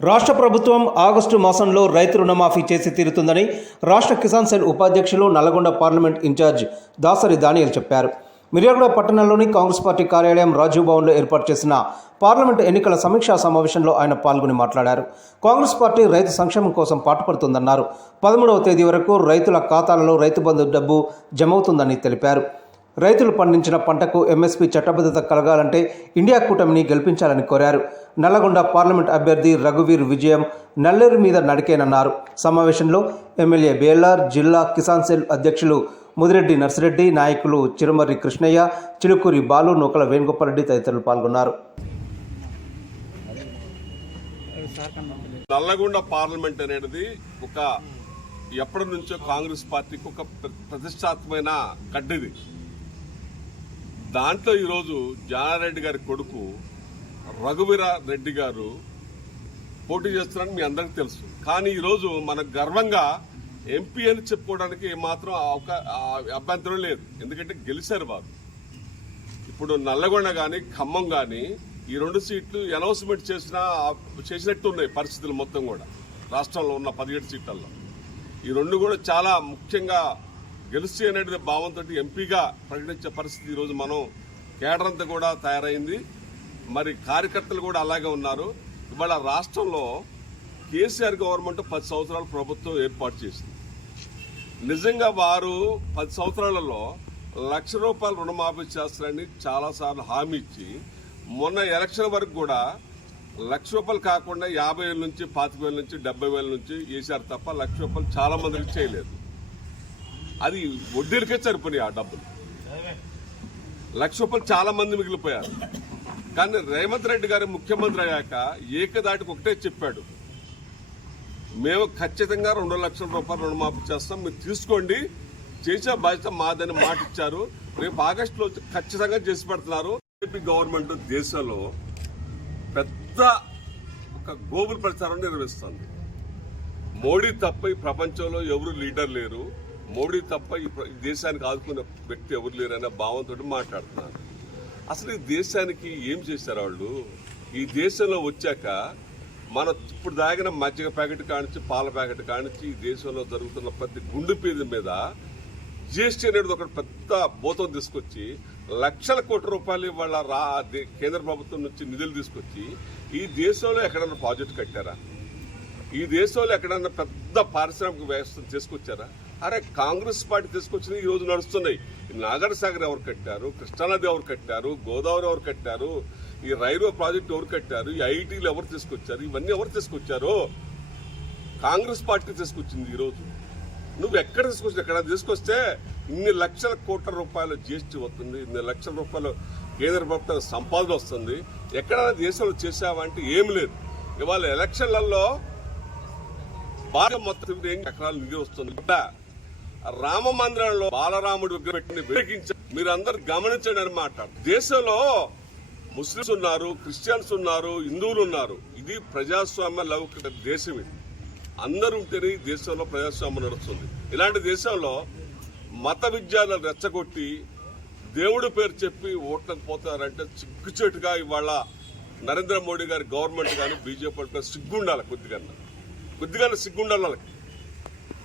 రాష్ట్ర ప్రభుత్వం ఆగస్టు మాసంలో రైతు రుణమాఫీ చేసి తీరుతుందని రాష్ట్ర కిసాన్ సెల్ ఉపాధ్యక్షులు నల్లగొండ పార్లమెంట్ ఇన్ఛార్జ్ దాసరి దానియేల్ చెప్పారు. మిర్యాలగూడ పట్టణంలోని కాంగ్రెస్ పార్టీ కార్యాలయం రాజీవ్ భవన్లో ఏర్పాటు చేసిన పార్లమెంటు ఎన్నికల సమీక్షా సమావేశంలో ఆయన పాల్గొని మాట్లాడారు. కాంగ్రెస్ పార్టీ రైతు సంక్షేమం కోసం పాటుపడుతుందన్నారు. 13వ తేదీ వరకు రైతుల ఖాతాలలో రైతు బంధు డబ్బు జమవుతుందని తెలిపారు. రైతులు పండించిన పంటకు ఎంఎస్పీ చట్టబద్ధత కలగాలంటే ఇండియా కూటమిని గెలిపించాలని కోరారు. నల్లగొండ పార్లమెంట్ అభ్యర్థి రఘువీర్ విజయం నల్లేరు మీద నడికేనన్నారు. సమావేశంలో ఎమ్మెల్యే బేలార్, జిల్లా కిసాన్ సెల్ అధ్యక్షులు ముదిరెడ్డి నర్సిరెడ్డి, నాయకులు చిరుమర్రి కృష్ణయ్య, చిలుకూరి బాలు, నూకల వేణుగోపాల్రెడ్డి తదితరులు పాల్గొన్నారు. నల్లగొండ పార్లమెంట్ అనేది ఒక ఎప్పటి నుంచో కాంగ్రెస్ పార్టీకి ఒక ప్రతిష్టాత్మకమైన గడ్డిది. దాంట్లో ఈరోజు జానారెడ్డి గారి కొడుకు రఘువీర రెడ్డి గారు పోటీ చేస్తున్నారని మీ అందరికీ తెలుసు. కానీ ఈరోజు మనకు గర్వంగా ఎంపీ అని చెప్పుకోవడానికి ఏమాత్రం అభ్యంతరం లేదు. ఎందుకంటే గెలిచారు వారు. ఇప్పుడు నల్లగొండ కానీ ఖమ్మం కానీ ఈ 2 సీట్లు అనౌన్స్మెంట్ చేసినట్టు ఉన్నాయి పరిస్థితులు మొత్తం కూడా. రాష్ట్రంలో ఉన్న 17 సీట్లలో ఈ 2 కూడా చాలా ముఖ్యంగా గెలిచి అనేది భావంతో ఎంపీగా ప్రకటించే పరిస్థితి ఈరోజు మనం కేడర్ అంతా కూడా తయారైంది. మరి కార్యకర్తలు కూడా అలాగే ఉన్నారు. ఇవాళ రాష్ట్రంలో కేసీఆర్ గవర్నమెంట్ 10 సంవత్సరాల ప్రభుత్వం ఏర్పాటు చేసింది. నిజంగా వారు 10 సంవత్సరాలలో ₹1,00,000 రుణమాఫీ చేస్తారని చాలాసార్లు హామీ ఇచ్చి మొన్న ఎలక్షన్ వరకు కూడా ₹1,00,000 కాకుండా 50,000 నుంచి 25,000 నుంచి 70,000 నుంచి వేశారు తప్ప ₹1,00,000 చాలా మందికి చేయలేదు. అది వడ్డీలకే సరిపోయి ఆ డబ్బులు. ₹1,00,000 చాలా మంది మిగిలిపోయారు. కానీ రేవంత్ రెడ్డి గారు ముఖ్యమంత్రి అయ్యాక ఏకదాటికి ఒకటే చెప్పాడు, మేము ఖచ్చితంగా ₹2,00,000 రుణమాఫీ చేస్తాం, మీరు తీసుకోండి, చేసే బాధ్యత మాదని మాట ఇచ్చారు. రేపు ఆగస్టులో ఖచ్చితంగా చేసి పెడుతున్నారు. బీజేపీ గవర్నమెంట్ దేశంలో పెద్ద ఒక గోబుల్ ప్రచారం నిర్వహిస్తుంది. మోడీ తప్ప ఈ ప్రపంచంలో ఎవరు లీడర్ లేరు, మోడీ తప్ప ఈ దేశానికి ఆదుకునే వ్యక్తి ఎవరు లేరనే భావంతో మాట్లాడుతున్నారు. అసలు ఈ దేశానికి ఏం చేశారు వాళ్ళు? ఈ దేశంలో వచ్చాక మన ఇప్పుడు దాగిన మజ్జిగ ప్యాకెట్ కానించి పాల ప్యాకెట్ కానించి ఈ దేశంలో జరుగుతున్న ప్రతి గుండు పేద మీద జిఎస్టీ అనేది ఒక పెద్ద భూతం తీసుకొచ్చి లక్షల కోట్ల రూపాయలు వాళ్ళ కేంద్ర ప్రభుత్వం నుంచి నిధులు తీసుకొచ్చి ఈ దేశంలో ఎక్కడన్నా ప్రాజెక్టు కట్టారా? ఈ దేశంలో ఎక్కడన్నా పెద్ద పారిశ్రామిక వ్యవస్థను తీసుకొచ్చారా? అరే కాంగ్రెస్ పార్టీ తీసుకొచ్చిన ఈ రోజు నడుస్తున్నాయి. నాగర్ సాగర్ ఎవరు కట్టారు? కృష్ణానది ఎవరు కట్టారు? గోదావరి ఎవరు కట్టారు? ఈ రైల్వే ప్రాజెక్టు ఎవరు కట్టారు? ఈ ఐటీలు ఎవరు తీసుకొచ్చారు? ఇవన్నీ ఎవరు తీసుకొచ్చారు? కాంగ్రెస్ పార్టీ తీసుకొచ్చింది. ఈరోజు నువ్వు ఎక్కడ తీసుకొచ్చి ఎక్కడ తీసుకొస్తే ఇన్ని లక్షల కోట్ల రూపాయల జిఎస్టీ వస్తుంది, ఇన్ని లక్షల రూపాయలు కేంద్ర ప్రభుత్వం సంపాదన వస్తుంది. ఎక్కడైనా దేశంలో చేసావంటే ఏమి లేదు. ఇవాళ ఎలక్షన్లలో బాగా మొత్తం ఎకరాలు నిధి వస్తుంది. రామ మందిరంలో బాలరాముడి విగ్రహాన్ని వ్యతిరేకించారు. మీరు అందరు గమనించండి అని మాట్లాడు. దేశంలో ముస్లింస్ ఉన్నారు, క్రిస్టియన్స్ ఉన్నారు, హిందువులు ఉన్నారు. ఇది ప్రజాస్వామ్య లౌకిక దేశం. ఇది అందరూ ఉంటేనే ఈ దేశంలో ప్రజాస్వామ్యం నడుస్తుంది. ఇలాంటి దేశంలో మత విద్యాలను రెచ్చగొట్టి దేవుడి పేరు చెప్పి ఓట్లకు పోతారంటే సిగ్గుచేటుగా ఇవాళ నరేంద్ర మోడీ గారి గవర్నమెంట్ కానీ బీజేపీ సిగ్గుండాలి. కొద్దిగా సిగ్గుండాలి. వాళ్ళకి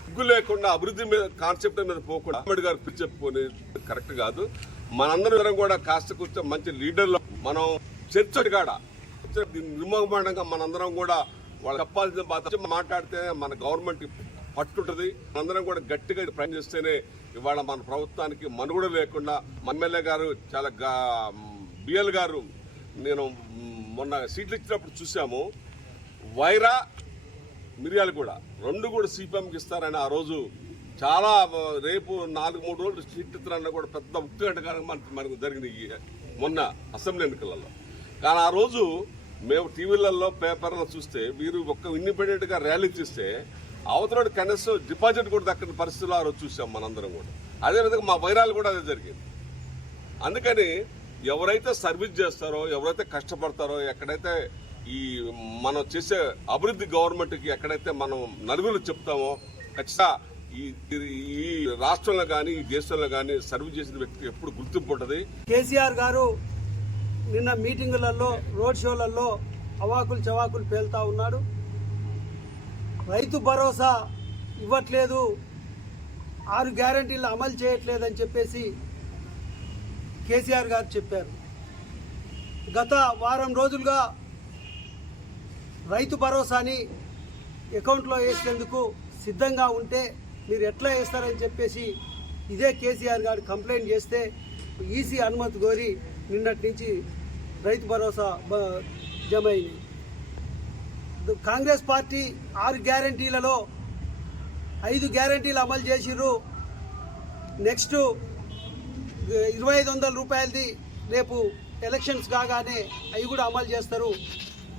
సిగ్గు లేకుండా అభివృద్ధి మీద కాన్సెప్ట్ మీద పోకుండా మోడీ గారు పిచ్చి చెప్పుకొని కరెక్ట్ కాదు. మనందరం కూడా కాస్త కొంచెం మంచి లీడర్లు మనం చర్చ కాడ నిర్మోహమానంగా మనందరం కూడా వాళ్ళు చెప్పాల్సిన బాధ్యత మాట్లాడితే మన గవర్నమెంట్ పట్టుంటది. మనందరం కూడా గట్టిగా ప్రయత్నం చేస్తేనే ఇవాళ మన ప్రభుత్వానికి మనుగడ లేకుండా ఎమ్మెల్యే గారు చాలా బిఎల్ గారు నేను మొన్న సీట్లు ఇచ్చినప్పుడు చూసాము. వైరా మిర్యాలు కూడా 2 కూడా సిపిఎంకి ఇస్తారని ఆ రోజు చాలా రేపు 4-3 రోజులు సీట్లు ఇస్తారన్న కూడా పెద్ద ఉక్తిగట్టగా మనకు జరిగింది మొన్న అసెంబ్లీ ఎన్నికలలో. కానీ ఆ రోజు మేము టీవీలలో పేపర్లో చూస్తే వీరు ఒక్క ఇండిపెండెంట్ గా ర్యాలీ తీస్తే అవతల కనీసం డిపాజిట్ కూడా దక్కని పరిస్థితుల్లో ఆ రోజు చూసాం మనందరం కూడా. అదేవిధంగా మా వైరాలు కూడా అదే జరిగింది. అందుకని ఎవరైతే సర్వీస్ చేస్తారో, ఎవరైతే కష్టపడతారో, ఎక్కడైతే ఈ మనం చేసే అభివృద్ధి గవర్నమెంట్కి ఎక్కడైతే మనం నలుగురు చెప్తామో ఖచ్చితంగా ఈ రాష్ట్రంలో కానీ ఈ దేశంలో కానీ సర్వీస్ చేసిన వ్యక్తికి ఎప్పుడు గుర్తింపు ఉంటుంది. కేసీఆర్ గారు నిన్న మీటింగులలో, రోడ్ షోలలో అవాకులు చవాకులు పేలుతా ఉన్నాడు. రైతు భరోసా ఇవ్వట్లేదు, 6 గ్యారెంటీలు అమలు చేయట్లేదని చెప్పేసి కేసీఆర్ గారు చెప్పారు. గత వారం రోజులుగా రైతు భరోసాని అకౌంట్లో వేసేందుకు సిద్ధంగా ఉంటే మీరు ఎట్లా వేస్తారని చెప్పేసి ఇదే కేసీఆర్ గారు కంప్లైంట్ చేస్తే ఈసీ అనుమతి కోరి నిన్నటి నుంచి రైతు భరోసా జమ అయింది. కాంగ్రెస్ పార్టీ 6 గ్యారెంటీలలో 5 గ్యారెంటీలు అమలు చేసిర్రు. నెక్స్ట్ 2500 రూపాయలది రేపు ఎలక్షన్స్ కాగానే అవి కూడా అమలు చేస్తారు.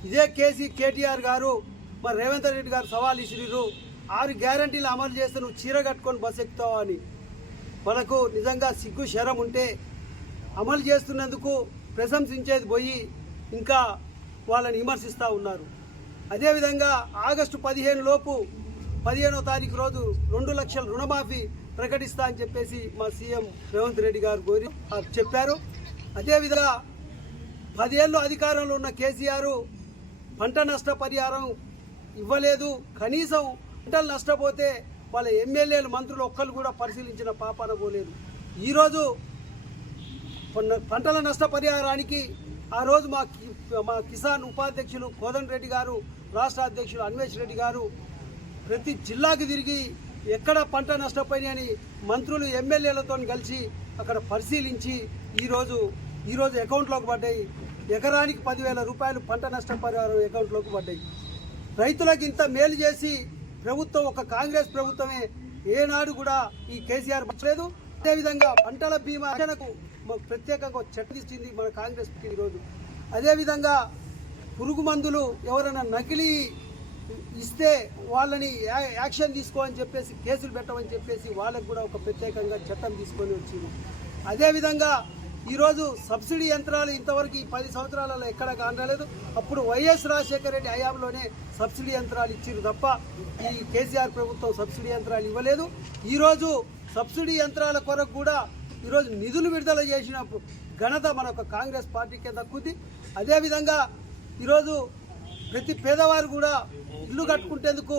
ఇదే కేటీఆర్ గారు మరి రేవంత్ రెడ్డి గారు సవాల్ ఇసిరిరు, 6 గ్యారెంటీలు అమలు చేస్తే నువ్వు చీర కట్టుకొని బస్ ఎక్కుతావు అని. మనకు నిజంగా సిగ్గు శరం ఉంటే అమలు చేస్తున్నందుకు ప్రశంసించేది పోయి ఇంకా వాళ్ళని విమర్శిస్తూ ఉన్నారు. అదేవిధంగా ఆగస్టు 15 లోపు 15వ తారీఖు రోజు 2 లక్షల రుణమాఫీ ప్రకటిస్తా అని చెప్పేసి మా సీఎం రేవంత్ రెడ్డి గారు కోరి చెప్పారు. అదేవిధంగా 10 ఏళ్ళు అధికారంలో ఉన్న కేసీఆర్ పంట నష్ట పరిహారం ఇవ్వలేదు. కనీసం పంటలు నష్టపోతే వాళ్ళ ఎమ్మెల్యేలు మంత్రులు ఒక్కరు కూడా పరిశీలించిన పాపాన పోలేదు. ఈరోజు పంటల నష్టపరిహారానికి ఆ రోజు మా కిసాన్ ఉపాధ్యక్షులు కోదండ్ రెడ్డి గారు, రాష్ట్ర అధ్యక్షులు అన్వేష్ రెడ్డి గారు ప్రతి జిల్లాకి తిరిగి ఎక్కడ పంట నష్టపోయినాయని మంత్రులు ఎమ్మెల్యేలతో కలిసి అక్కడ పరిశీలించి ఈరోజు అకౌంట్లోకి పడ్డాయి. ఎకరానికి 10,000 రూపాయలు పంట నష్టపరిహారం అకౌంట్లోకి పడ్డాయి. రైతులకు ఇంత మేలు చేసి ప్రభుత్వం ఒక కాంగ్రెస్ ప్రభుత్వమే ఏనాడు కూడా ఈ కేసీఆర్ పట్టలేదు. అదేవిధంగా పంటల బీమా రక్షణకు ప్రత్యేకంగా చట్టం ఇచ్చింది మన కాంగ్రెస్ ఈరోజు. అదేవిధంగా పురుగు మందులు ఎవరైనా నకిలీ ఇస్తే వాళ్ళని యాక్షన్ తీసుకో అని చెప్పేసి కేసులు పెట్టమని చెప్పేసి వాళ్ళకు కూడా ఒక ప్రత్యేకంగా చట్టం తీసుకొని వచ్చింది. అదేవిధంగా ఈరోజు సబ్సిడీ యంత్రాలు ఇంతవరకు ఈ 10 సంవత్సరాలలో ఎక్కడ కానరాలేదు. అప్పుడు వైఎస్ రాజశేఖర రెడ్డి హయాంలోనే సబ్సిడీ యంత్రాలు ఇచ్చారు తప్ప ఈ కేసీఆర్ ప్రభుత్వం సబ్సిడీ యంత్రాలు ఇవ్వలేదు. ఈరోజు సబ్సిడీ యంత్రాల కొరకు కూడా ఈరోజు నిధులు విడుదల చేసిన ఘనత మన ఒక కాంగ్రెస్ పార్టీకే దక్కుద్ది. అదేవిధంగా ఈరోజు ప్రతి పేదవారు కూడా ఇల్లు కట్టుకుంటేందుకు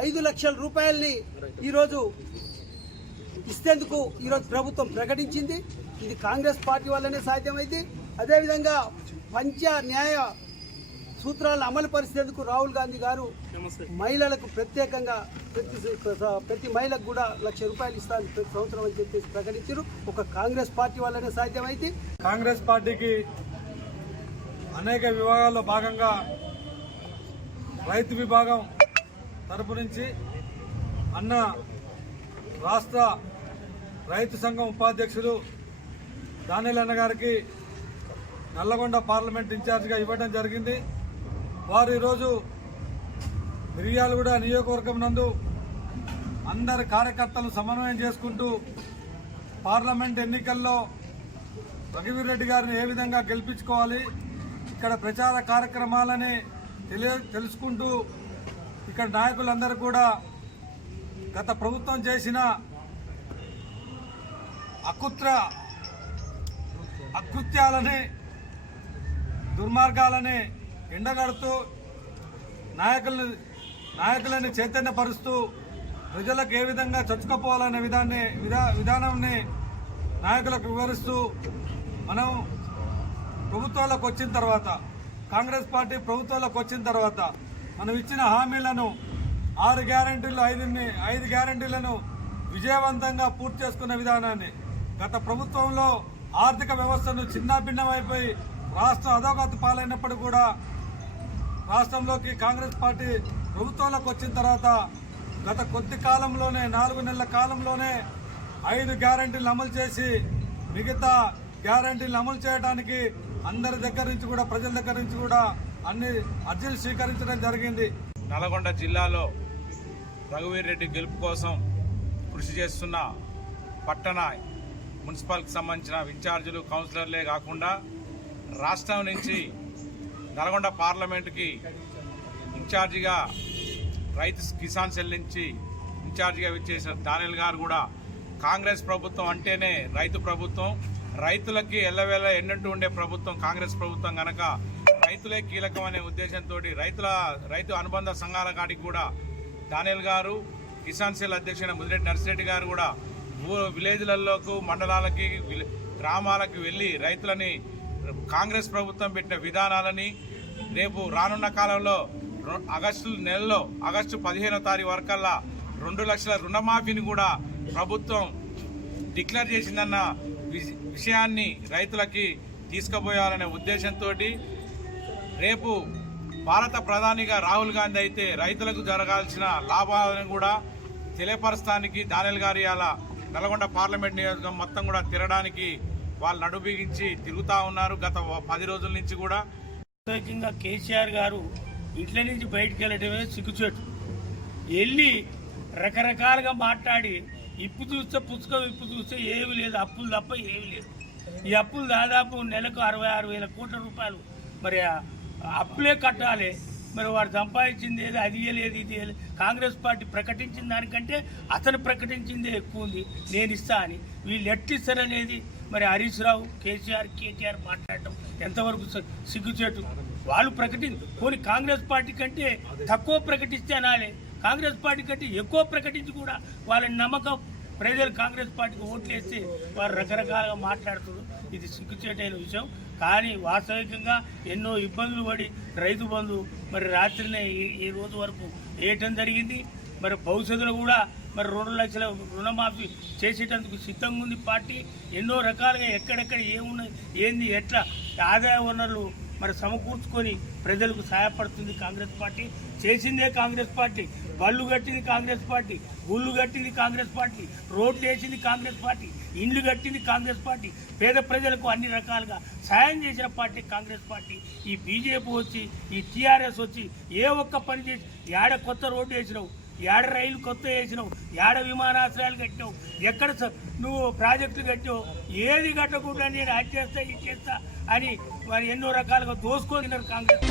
5 లక్షల రూపాయలని ఈరోజు ఇస్తేందుకు ఈరోజు ప్రభుత్వం ప్రకటించింది. ఇది కాంగ్రెస్ పార్టీ వల్లనే సాధ్యమైంది. అదేవిధంగా పంచ న్యాయ సూత్రాలను అమలు పరిచేందుకు రాహుల్ గాంధీ గారు మహిళలకు ప్రత్యేకంగా ప్రతి మహిళకు కూడా 1,00,000 రూపాయలు ఇస్తాను ప్రతి సంవత్సరం అని చెప్పేసి ప్రకటించారు. ఒక కాంగ్రెస్ పార్టీ వల్లనే సాధ్యమైంది. కాంగ్రెస్ పార్టీకి అనేక విభాగాల్లో భాగంగా రైతు విభాగం తరపు నుంచి అన్న రాష్ట్ర రైతు సంఘం ఉపాధ్యక్షులు దానిల్ అన్న గారికి నల్లగొండ పార్లమెంట్ ఇన్ఛార్జిగా ఇవ్వడం జరిగింది. వారు ఈరోజు మిర్యాలగూడ నియోజకవర్గం నందు అందరి కార్యకర్తలు సమన్వయం చేసుకుంటూ పార్లమెంట్ ఎన్నికల్లో రఘువీర్ రెడ్డి గారిని ఏ విధంగా గెలిపించుకోవాలి, ఇక్కడ ప్రచార కార్యక్రమాలని తెలుసుకుంటూ ఇక్కడ నాయకులందరూ కూడా గత ప్రభుత్వం చేసిన అకృత్యాలని దుర్మార్గాలని ఎండగడుతూ నాయకులని చైతన్యపరుస్తూ ప్రజలకు ఏ విధంగా చొచ్చుకపోవాలనే విధానాన్ని నాయకులకు వివరిస్తూ మనం ప్రభుత్వాలకు వచ్చిన తర్వాత కాంగ్రెస్ పార్టీ ప్రభుత్వాలకు వచ్చిన తర్వాత మనం ఇచ్చిన హామీలను 6 గ్యారెంటీలు 5 గ్యారెంటీలను విజయవంతంగా పూర్తి చేసుకున్న విధానాన్ని గత ప్రభుత్వంలో ఆర్థిక వ్యవస్థను చిన్నాభిన్నమైపోయి రాష్ట్రం అధోగతి పాలైనప్పుడు కూడా రాష్ట్రంలోకి కాంగ్రెస్ పార్టీ ప్రభుత్వంలోకి వచ్చిన తర్వాత గత కొద్ది కాలంలోనే 4 నెలల కాలంలోనే 5 గ్యారెంటీలు అమలు చేసి మిగతా గ్యారెంటీలు అమలు చేయడానికి అందరి దగ్గర నుంచి కూడా ప్రజల దగ్గర నుంచి కూడా అన్ని అర్జీలు స్వీకరించడం జరిగింది. నల్గొండ జిల్లాలో రఘువీర్ రెడ్డి గెలుపు కోసం కృషి చేస్తున్న పట్టణ మున్సిపల్కి సంబంధించిన ఇన్ఛార్జీలు కౌన్సిలర్లే కాకుండా రాష్ట్రం నుంచి నల్గొండ పార్లమెంటుకి ఇన్ఛార్జిగా రైతు కిసాన్ సెల్ నుంచి ఇన్ఛార్జిగా విచ్చేసిన దానిల్ గారు కూడా కాంగ్రెస్ ప్రభుత్వం అంటేనే రైతు ప్రభుత్వం, రైతులకి ఎల్లవేళ ఎన్నట్టు ఉండే ప్రభుత్వం కాంగ్రెస్ ప్రభుత్వం కనుక రైతులే కీలకం అనే ఉద్దేశంతో రైతు అనుబంధ సంఘాల కాడికి కూడా దానియల్ గారు, కిసాన్ సెల్ అధ్యక్షుడైన ముదిరెడ్డి నర్సిరెడ్డి గారు కూడా విలేజ్లలోకి, మండలాలకి, గ్రామాలకు వెళ్ళి రైతులని కాంగ్రెస్ ప్రభుత్వం పెట్టిన విధానాలని రేపు రానున్న కాలంలో ఆగస్టు 15వ తారీఖు వరకల్లా 2 లక్షల రుణమాఫీని కూడా ప్రభుత్వం డిక్లేర్ చేసిందన్న విషయాన్ని రైతులకి తీసుకుపోయాలనే ఉద్దేశంతో రేపు భారత ప్రధానిగా రాహుల్ గాంధీ అయితే రైతులకు జరగాల్సిన లాభాలను కూడా తెలియపరచడానికి దానియల్ గారు అలా నల్గొండ పార్లమెంట్ నియోజకవర్గం మొత్తం కూడా తిరగడానికి వాళ్ళు నడుబిగించి తిరుగుతూ ఉన్నారు గత 10 రోజుల నుంచి కూడా. ప్రత్యేకంగా కేసీఆర్ గారు ఇంట్లో నుంచి బయటకు వెళ్ళడమే సిగ్గుచేటు. వెళ్ళి రకరకాలుగా మాట్లాడి ఇప్పు చూస్తే పుస్తకం ఇప్పు చూస్తే ఏమి లేదు, అప్పులు తప్ప ఏమి లేదు. ఈ అప్పులు దాదాపు నెలకు 66,000 కోట్ల రూపాయలు మరి అప్పులే కట్టాలి. మరి వాడు సంపాదించింది ఏది, అది లేదు ఇది కాంగ్రెస్ పార్టీ ప్రకటించిన దానికంటే అతను ప్రకటించిందే ఎక్కువ ఉంది, నేను ఇస్తా అని. వీళ్ళు ఎట్లిస్తారనేది మరి హరీష్ రావు, కేటీఆర్ మాట్లాడటం ఎంతవరకు సిగ్గుచేటు. వాళ్ళు పోనీ కాంగ్రెస్ పార్టీ కంటే తక్కువ ప్రకటిస్తే అనాలి, కాంగ్రెస్ పార్టీ కంటే ఎక్కువ ప్రకటించి కూడా వాళ్ళ నమ్మకం ప్రజలు కాంగ్రెస్ పార్టీకి ఓట్లు వేస్తే వారు రకరకాలుగా మాట్లాడుతున్నారు. ఇది సిగ్గుచేటైన విషయం. కానీ వాస్తవికంగా ఎన్నో ఇబ్బందులు పడి రైతు బంధు మరి రాత్రినే ఈ రోజు వరకు వేయటం జరిగింది. మరి భవిష్యత్తులో కూడా మరి 2 లక్షల రుణమాఫీ చేసేటందుకు సిద్ధంగా ఉంది పార్టీ. ఎన్నో రకాలుగా ఎక్కడెక్కడ ఏమున్నాయి, ఏంది, ఎట్లా ఆదాయ వనరులు మరి సమకూర్చుకొని ప్రజలకు సహాయపడుతుంది కాంగ్రెస్ పార్టీ. చేసిందే కాంగ్రెస్ పార్టీ, బళ్ళు కట్టింది కాంగ్రెస్ పార్టీ, గుళ్ళు కట్టింది కాంగ్రెస్ పార్టీ, రోడ్లు వేసింది కాంగ్రెస్ పార్టీ, ఇండ్లు కట్టింది కాంగ్రెస్ పార్టీ, పేద ప్రజలకు అన్ని రకాలుగా సాయం చేసిన పార్టీ కాంగ్రెస్ పార్టీ. ఈ బీజేపీ వచ్చి, ఈ టీఆర్ఎస్ వచ్చి ఏ ఒక్క పని చేసి, ఏడ కొత్త రోడ్డు వేసినావు, ఏడ రైలు కొత్త వేసినావు, ఏడ విమానాశ్రయాలు కట్టినావు, ఎక్కడ నువ్వు ప్రాజెక్టులు కట్టినావు, ఏది కట్టకుండా నేను అది చేస్తా ఇది చేస్తా అని మరి ఎన్నో రకాలుగా దోసుకొని కాంగ్రెస్.